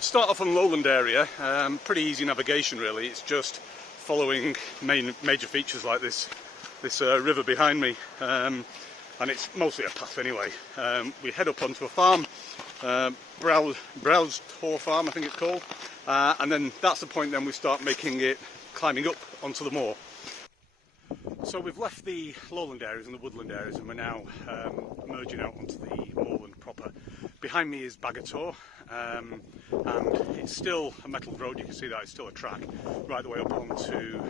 start off on lowland area. Pretty easy navigation really. It's just following major features like this river behind me, and it's mostly a path anyway. We head up onto a farm, Browse Tor farm I think it's called, and then that's the point then we start climbing up onto the moor. So we've left the lowland areas and the woodland areas, and we're now merging out onto the moorland proper. Behind me is Tor, and it's still a metalled road. You can see that it's still a track right the way up onto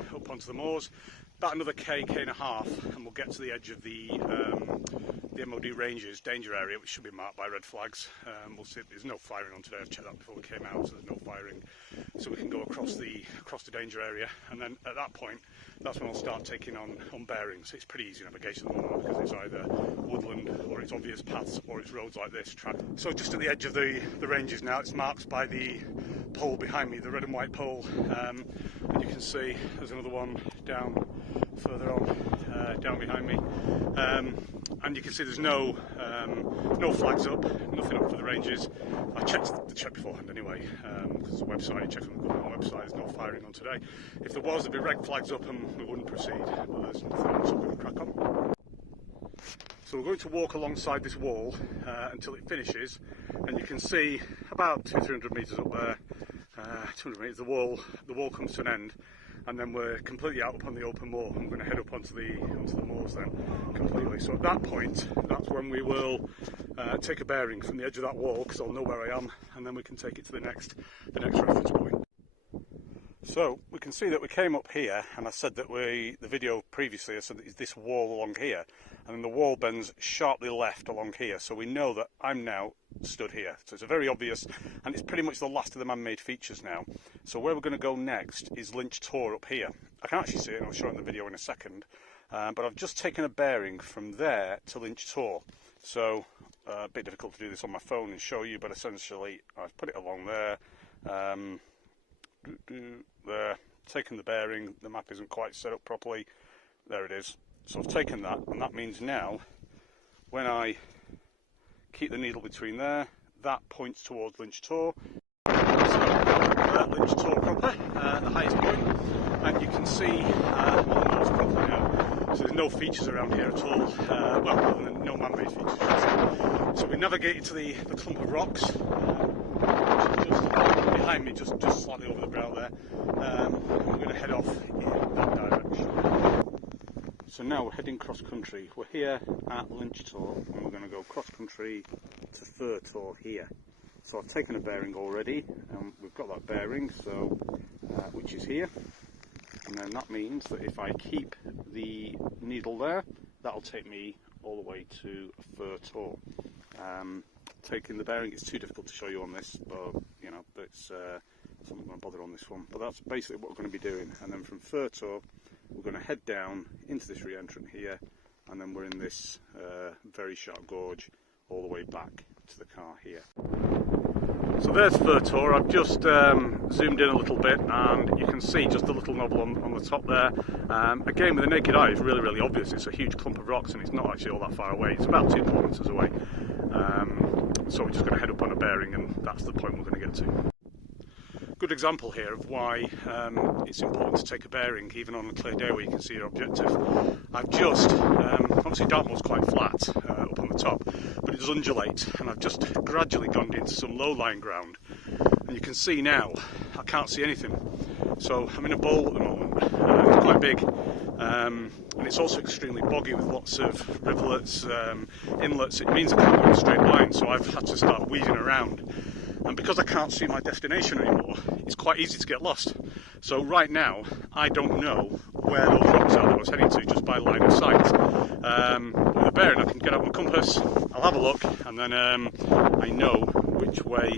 the moors. About another k and a half, and we'll get to the edge of the MOD Rangers danger area, which should be marked by red flags. We'll see. There's no firing on today. I've checked that before we came out, so there's no firing. So we can go across the danger area, and then at that point, that's when I'll start taking on bearings. It's pretty easy navigation at the moment because it's either woodland or it's obvious paths or it's roads like this track. So just at the edge of the ranges now, it's marked by the pole behind me, the red and white pole, and you can see there's another one down further on, down behind me, and you can see there's no flags up, nothing up for the ranges. I checked beforehand anyway, because the website, I checked on the government website, there's no firing on today. If there was, there'd be red flags up and we wouldn't proceed, but there's nothing else, so we're going to crack on. So we're going to walk alongside this wall until it finishes, and you can see about 200-300 metres up there, 200 metres, the wall comes to an end, and then we're completely out up on the open moor, and we're going to head up onto the moors then completely. So at that point, that's when we will take a bearing from the edge of that wall, because I'll know where I am, and then we can take it to the next reference point. So we can see that we came up here, and I said that the video previously I said that it's this wall along here, and then the wall bends sharply left along here, so we know that I'm now stood here. So it's a very obvious, and it's pretty much the last of the man-made features now. So where we're going to go next is Lynch Tor up here. I can actually see it, and I'll show it in the video in a second, but I've just taken a bearing from there to Lynch Tor. So a bit difficult to do this on my phone and show you, but essentially I've put it along there. There, taken the bearing, the map isn't quite set up properly, there it is. So I've taken that, and that means now when I keep the needle between there, that points towards Lynch Tor. So Lynch Tor proper, the highest point, and you can see on the moors properly now. So there's no features around here at all, well, other than no man-made features. So we navigated to the clump of rocks, which is just behind me, just slightly over the brow there. We're going to head off in that direction. So now we're heading cross country. We're here at Lynch Tor, and we're going to go cross country to Fur Tor here. So I've taken a bearing already, and we've got that bearing, so which is here. And then that means that if I keep the needle there, that'll take me all the way to Fur Tor. Taking the bearing, it's too difficult to show you on this, but you know, it's I'm not going to bother on this one. But that's basically what we're going to be doing. And then from Fur Tor, we're going to head down into this re-entrant here, and then we're in this very sharp gorge all the way back to the car here. So there's Fur Tor. I've just zoomed in a little bit, and you can see just the little knob on the top there. Again, with the naked eye, it's really obvious. It's a huge clump of rocks, and it's not actually all that far away. It's about 2 kilometres away. So we're just going to head up on a bearing, and that's the point we're going to get to. Good example here of why it's important to take a bearing even on a clear day where you can see your objective. I've just, obviously Dartmoor's quite flat up on the top, but it does undulate, and I've just gradually gone into some low-lying ground, and you can see now I can't see anything. So I'm in a bowl at the moment, it's quite big, and it's also extremely boggy with lots of rivulets, inlets. It means I can't go in a straight line, so I've had to start weaving around. And because I can't see my destination anymore, it's quite easy to get lost. So right now, I don't know where those rocks are that I was heading to just by line of sight. With a bearing, I can get out my compass, I'll have a look, and then I know which way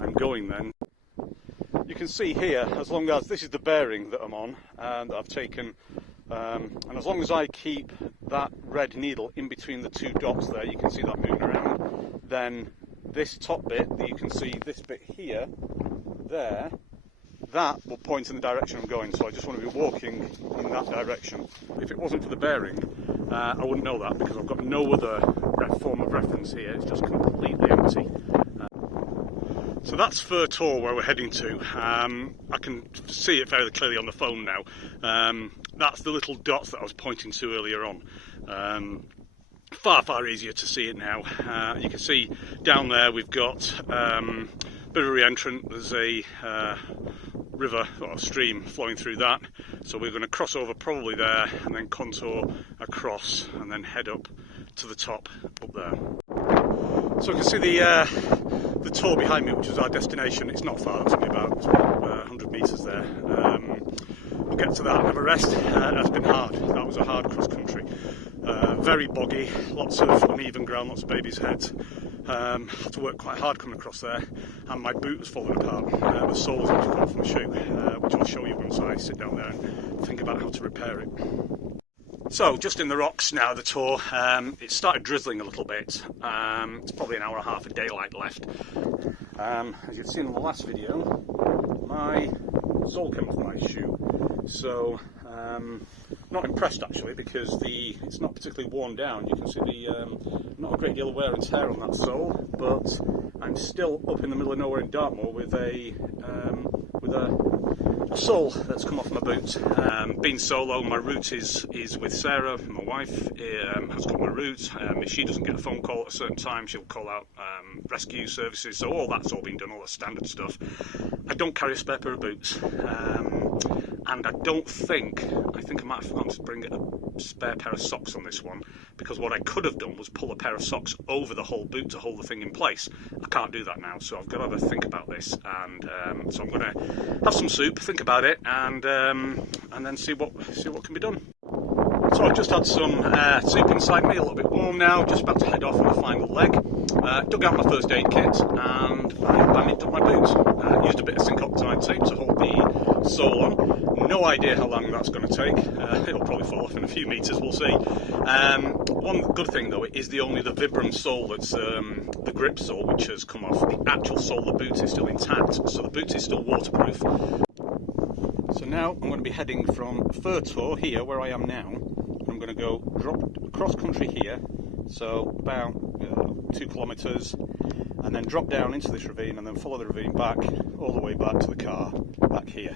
I'm going then. You can see here, as long as this is the bearing that I'm on, and that I've taken, and as long as I keep that red needle in between the two dots there, you can see that moving around, then this top bit that you can see, this bit here, there, that will point in the direction I'm going, so I just want to be walking in that direction. If it wasn't for the bearing, I wouldn't know that, because I've got no other form of reference here, it's just completely empty. So that's Fur Tor where we're heading to. I can see it fairly clearly on the phone now. That's the little dots that I was pointing to earlier on. Far easier to see it now. You can see down there we've got a bit of a re-entrant. There's a river or stream flowing through that, so we're going to cross over probably there and then contour across and then head up to the top up there. So you can see the Tor behind me, which is our destination. It's not far, it's only about 100 metres there. We'll get to that and have a rest. That's been hard. That was a hard cross country. Very boggy, lots of uneven ground, lots of babies' heads. Had to work quite hard coming across there, and my boot was falling apart. The sole was actually come off my shoe, which I'll show you once I sit down there and think about how to repair it. So, just in the rocks now, the Tor. It started drizzling a little bit. It's probably an hour and a half of daylight left. As you've seen in the last video, my sole came off my shoe. So, not impressed actually, because it's not particularly worn down. You can see not a great deal of wear and tear on that sole, but I'm still up in the middle of nowhere in Dartmoor with a sole that's come off my boot. Being solo, my route is with Sarah, my wife, has got my route. If she doesn't get a phone call at a certain time, she'll call out rescue services, so all that's all been done, all the standard stuff. I don't carry a spare pair of boots, and I think I might have forgotten to bring a spare pair of socks on this one, because what I could have done was pull a pair of socks over the whole boot to hold the thing in place. I can't do that now, so I've got to have a think about this, and so I'm going to have some soup, think about it, and then see what can be done. So I've just had some soup inside me, a little bit warm now, just about to head off on the final leg. Dug out my first aid kit and I bandaged up my boots. Used a bit of sync-octide tape to hold the sole on. No idea how long that's going to take. It'll probably fall off in a few metres, we'll see. One good thing though is the Vibram sole that's the grip sole which has come off. The actual sole of the boot is still intact, so the boot is still waterproof. So now I'm going to be heading from Fur Tor here, where I am now. I'm going to go drop across country here, so about 2 kilometres, and then drop down into this ravine and then follow the ravine back, all the way back to the car, back here.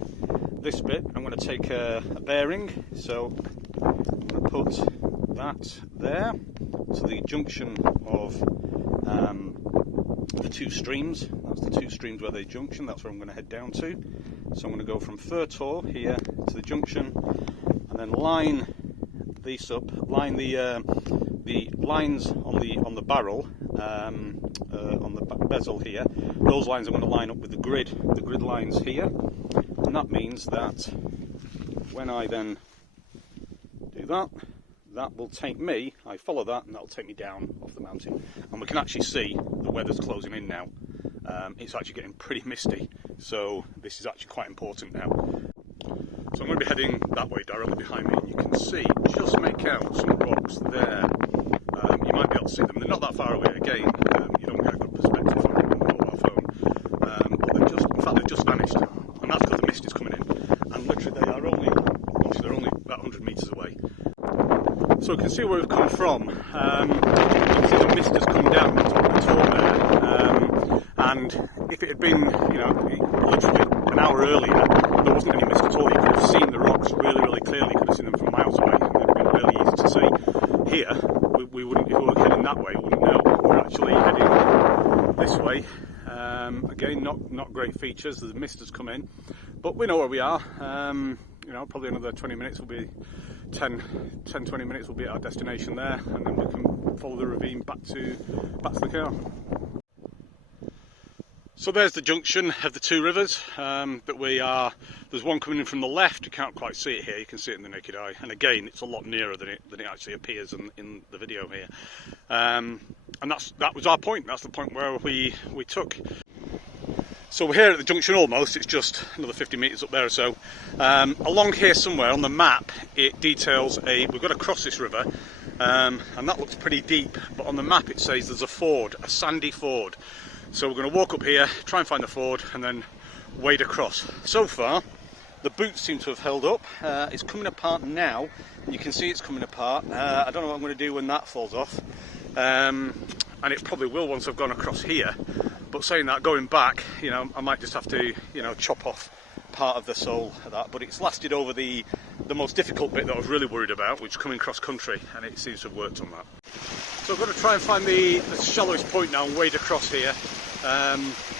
This bit I'm going to take a bearing, so I'm going to put that there to the junction of the two streams. That's the two streams where they junction, that's where I'm going to head down to. So I'm going to go from Fur Tor here to the junction and then line these up, line the lines on the barrel, on the bezel here. Those lines I'm going to line up with the grid lines here, and that means that when I then do that, that will take me, I follow that and that'll take me down off the mountain, and we can actually see the weather's closing in now. It's actually getting pretty misty, so this is actually quite important now. So I'm going to be heading that way directly behind me, and you can see, just make out some rocks there. You might be able to see them, they're not that far away again, you don't get a good perspective from them on the mobile phone, but they've just vanished, and that's because the mist is coming in, and literally they're only about 100 metres away. So we can see where we've come from. You can see the mist has come down on top of the Tor there, and if it had been, literally an hour earlier, there wasn't any mist at all. You could have seen the rocks really clearly. You could have seen them from miles away, and they'd have been really easy to see. Here, we wouldn't, if we were heading that way, we wouldn't know. We're actually heading this way. Again, not great features. The mist has come in, but we know where we are. Probably another 20 minutes will be 10-20 minutes will be at our destination there, and then we can follow the ravine back to the car. So there's the junction of the two rivers that we are. There's one coming in from the left. You can't quite see it here. You can see it in the naked eye, and again, it's a lot nearer than it actually appears in the video here. And that was our point. That's the point where we took. So we're here at the junction almost. It's just another 50 metres up there or so. Along here somewhere on the map, it details we've got to cross this river, and that looks pretty deep. But on the map, it says there's a ford, a sandy ford. So we're going to walk up here, try and find the ford, and then wade across. So far, the boots seem to have held up. It's coming apart now. You can see it's coming apart. I don't know what I'm going to do when that falls off. And it probably will once I've gone across here. But saying that, going back, you know, I might just have to, you know, chop off part of the sole of that. But it's lasted over the most difficult bit that I was really worried about, which is coming cross country, and it seems to have worked on that. So I'm going to try and find the shallowest point now and wade across here.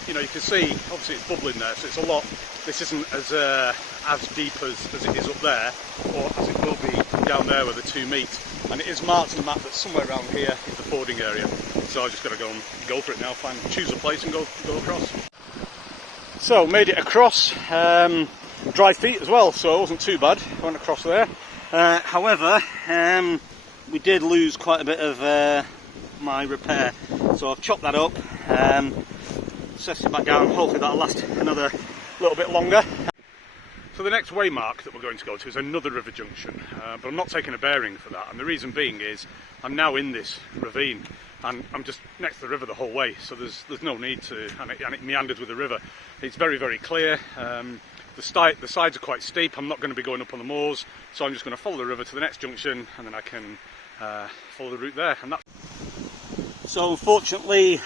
You know, you can see obviously it's bubbling there, so it's a lot. This isn't as deep as it is up there, or as it will be down there where the two meet. And it is marked on the map that somewhere around here is the fording area. So I just got to go for it now. Choose a place and go across. So made it across. Dry feet as well, so it wasn't too bad. I went across there. However, we did lose quite a bit of my repair, so I've chopped that up, set it back down. Hopefully that'll last another little bit longer. So the next waymark that we're going to go to is another river junction, but I'm not taking a bearing for that, and the reason being is I'm now in this ravine and I'm just next to the river the whole way, so there's no need to, and it meanders with the river. It's very, very clear. The sides are quite steep. I'm not going to be going up on the moors, so I'm just going to follow the river to the next junction, and then I can follow the route there. And that's... So unfortunately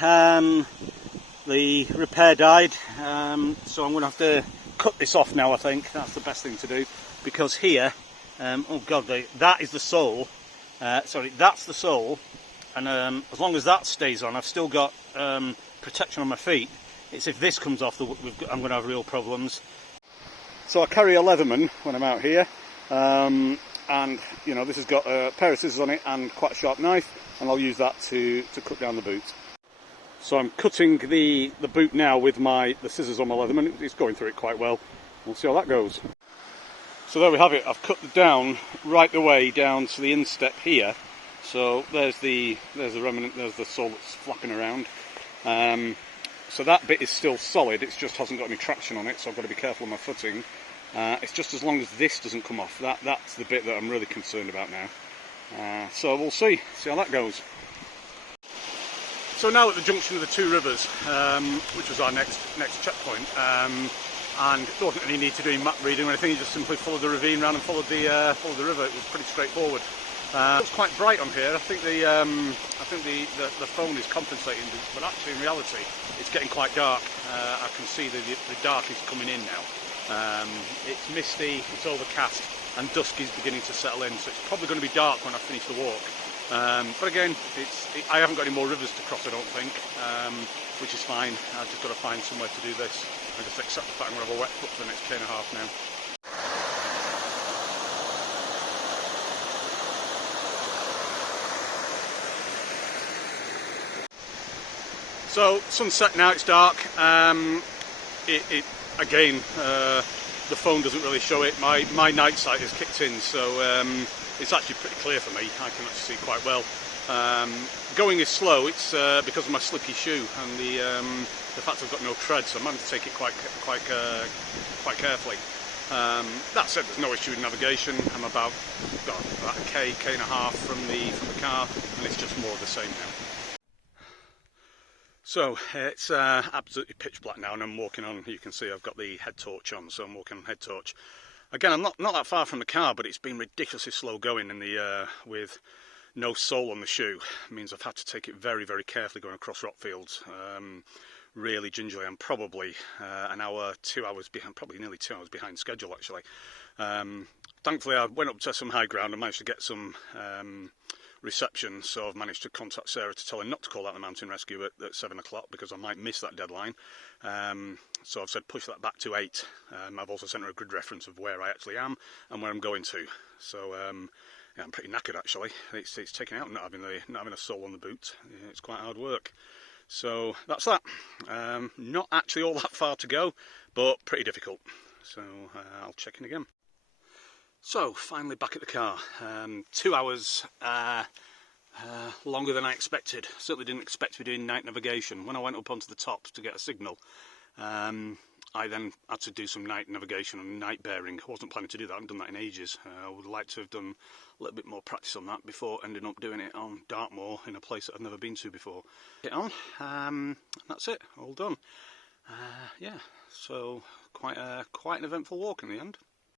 the repair died, so I'm going to have to cut this off now. I think that's the best thing to do, because here, oh god, that is the sole. Sorry, that's the sole, and as long as that stays on, I've still got protection on my feet. It's if this comes off, I'm going to have real problems. So I carry a Leatherman when I'm out here, and you know, this has got a pair of scissors on it and quite a sharp knife, and I'll use that to cut down the boot. So I'm cutting the boot now with the scissors on my Leatherman. It's going through it quite well. We'll see how that goes. So there we have it. I've cut it down right the way down to the instep here. So there's the remnant. There's the sole that's flapping around. So that bit is still solid. It just hasn't got any traction on it. So I've got to be careful on my footing. It's just as long as this doesn't come off. That's the bit that I'm really concerned about now. So we'll see how that goes. So now at the junction of the two rivers, which was our next checkpoint, and there wasn't any need to do map reading or anything. You just simply followed the ravine round and followed the river. It was pretty straightforward. It's quite bright on here. I think the phone is compensating, but actually in reality it's getting quite dark. I can see the dark is coming in now. It's misty, it's overcast, and dusk is beginning to settle in, so it's probably going to be dark when I finish the walk. But again, I haven't got any more rivers to cross, I don't think, which is fine. I've just got to find somewhere to do this. I just accept the fact I'm going to have a wet foot for the next day and a half now. So sunset now, it's dark. Again, the phone doesn't really show it. My night sight has kicked in, so it's actually pretty clear for me. I can actually see quite well. Going is slow. It's because of my slippy shoe and the fact I've got no tread, so I managed to take it quite carefully. That said, there's no issue with navigation. I'm about a k and a half from the car, and it's just more of the same now. So it's absolutely pitch black now, and I'm walking on. You can see I've got the head torch on, so I'm walking on head torch. Again, I'm not that far from the car, but it's been ridiculously slow going in the with no sole on the shoe. It means I've had to take it very, very carefully going across rock fields. Really gingerly. I'm probably an hour, 2 hours behind, probably nearly 2 hours behind schedule actually. Thankfully, I went up to some high ground and managed to get some reception, so I've managed to contact Sarah to tell her not to call out the mountain rescue at 7 o'clock because I might miss that deadline. So I've said push that back to 8. I've also sent her a grid reference of where I actually am and where I'm going to. So yeah, I'm pretty knackered actually. It's taken out not having a sole on the boot. Yeah, it's quite hard work. So that's that. Not actually all that far to go, but pretty difficult. So I'll check in again. So, finally back at the car. 2 hours longer than I expected. Certainly didn't expect to be doing night navigation. When I went up onto the top to get a signal, I then had to do some night navigation and night bearing. I wasn't planning to do that, I haven't done that in ages. I would like to have done a little bit more practice on that before ending up doing it on Dartmoor in a place that I've never been to before. Get on, that's it, all done. Yeah, so quite an eventful walk in the end.